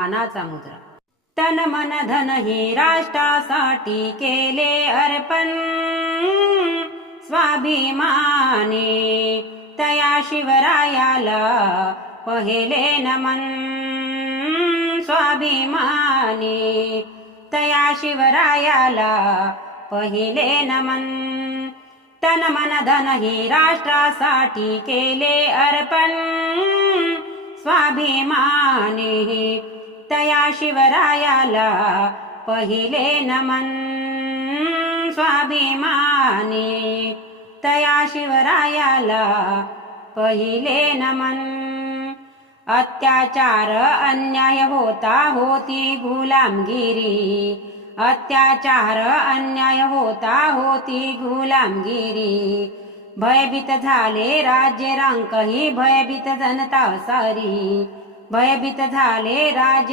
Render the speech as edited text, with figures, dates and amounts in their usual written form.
मानाचा मुद्रा. तन मन धन ही राष्ट्रासाठी केले अर्पण, स्वाभिमानी तया शिवरायाला पहिले नमन. स्वाभिमानी तया शिवरायाला पहिले नमन. तन मन धन ही राष्ट्रासाठी केले अर्पण, स्वाभिमानी तया शिवरायाला पहिले नमन. स्वाभिमानी तया शिवरायाला पहिले नमन. अत्याचार अन्याय होती गुलामगिरी, अत्याचार अन्याय होती गुलामगिरी. भयभीत झाले राज्य रंक ही, भयभीत जनता सारी, भयभीत झाले राज्य